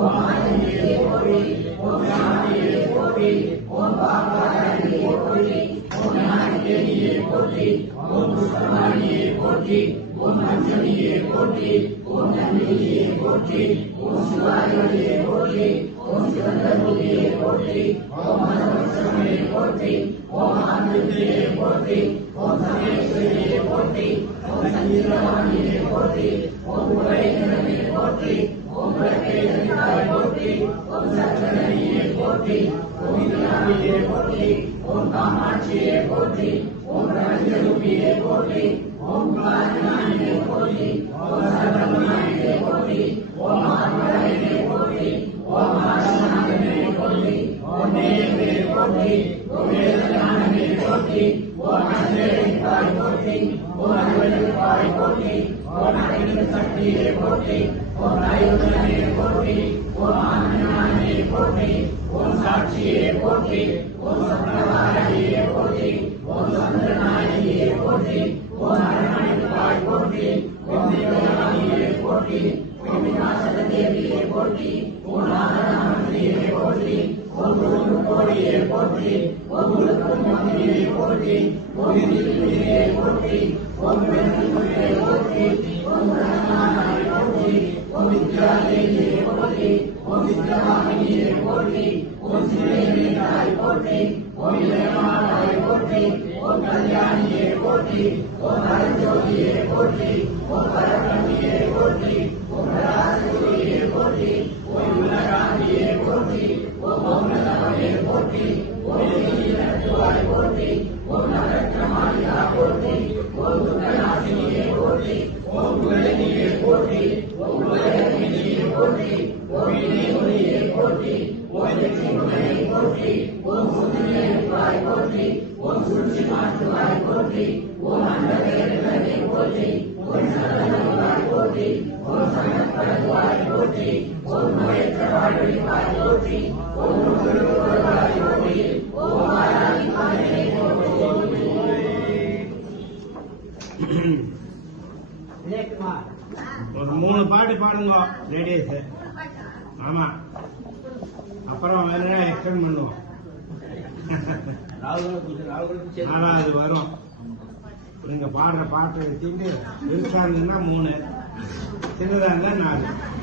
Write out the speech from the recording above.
Om போற்றி ஓம் பாபாரியே போற்றி ஓம் ஞானதேவியே போற்றி ஓம் புஷ்பவாணியே போற்றி ஓம் அஞ்சலியே போற்றி ஓம் நந்தியே போற்றி ஓம் சிவாரியே போற்றி ஓம் சிவந்தரூபியே போற்றி ஓம் மனோரமே போற்றி ஓம் ஆனந்தே போற்றி ஓம் சமேஸ்வரியே போற்றி ஓம் சங்கீதவாணியே போற்றி ஓம் உரையனமே போற்றி ஓம் பிரகேதனிதாய் போற்றி ஓம் சத்யனரியே போற்றி ஓம் விநாயகியே போற்றி ஓம் காமாட்சியே போற்றி ஓம் ரஞ்சரூபியே போற்றி ஓம் காரணாயே போற்றி ஓம் சர்வநாயே போற்றி ஓம் ஆத்மராயே போற்றி ஓம் ஆத்மநாதனே போற்றி ஓம் தேவே போற்றி ஓம் வேதஞானமே போற்றி ஓம் அஞ்சலிதாய் போற்றி ஓம் அஞ்சலிதாய் போற்றி ஓம் அகில சக்தியே போற்றி ஓம் ஆயுதனே போற்றி ஓம் ஆனந்தனே போற்றி ஓம் சாட்சியே போற்றி ஓம் சத்யவாரியே போற்றி ஓம் சந்திரநாயகியே போற்றி ஓம் அரணாய் போற்றி ஓம் தேவயானியே போற்றி ஓம் விநாசதேவியே போற்றி ஓம் நாகராமனியே போற்றி ஓம் குருகோடியே போற்றி ஓம் குருமந்திரியே போற்றி ஓம் விதியே போற்றி ஓம் வெண்ணிலே போற்றி ஓம் ரத்னாய் போற்றி ஓம் வித்யாலயே போற்றி ஓம் வித்யாவாணியே போற்றி ஓம் சிவேலிதாய் போற்றி ஓம் இளையமாய் போற்றி ஓம் கல்யாணியே போற்றி ஓம் ஹரஜோதியே போற்றி ஓம் பரபிரமியே போற்றி ஓம் ராஜகுருயே போற்றி ஓம் வினகாந்தியே போற்றி ஓம் ஓம்நதமே போற்றி ஓம் ஈரத்துவாய் போற்றி ஓம் நவரத்னமாலிகா போற்றி ஓம் துர்கநாசினியே போற்றி ஓம் குலனியே போற்றி ஓம் குலனியே போற்றி ஓம் இனிமுனியே போற்றி ஓம் லட்சுமியே போற்றி ஓம் சுந்திரேவாய் போற்றி ஓம் சுருச்சி மாற்றுவாய் போற்றி ஓம் அண்டவேரே போற்றி ஓம் சரணவாய் போற்றி ஓம் சமப்பரவாய் போற்றி ஓம் நோயற்றவாய் போற்றி ஓம் குருவாய் போற்றி ஓம் ஆராதிப்பாயே போற்றி. ஒரு 3 பாட்டு பாடுங்க லேடிஸ். ஆமா, அப்புறம் வேற எக்ஸ்டெண்ட் பண்ணுவோம். 4வது வரும். நீங்க பாடுற பாட்டு வச்சுட்டு பெருசா இருந்ததுன்னா 3, சின்னதா இருந்தா 4.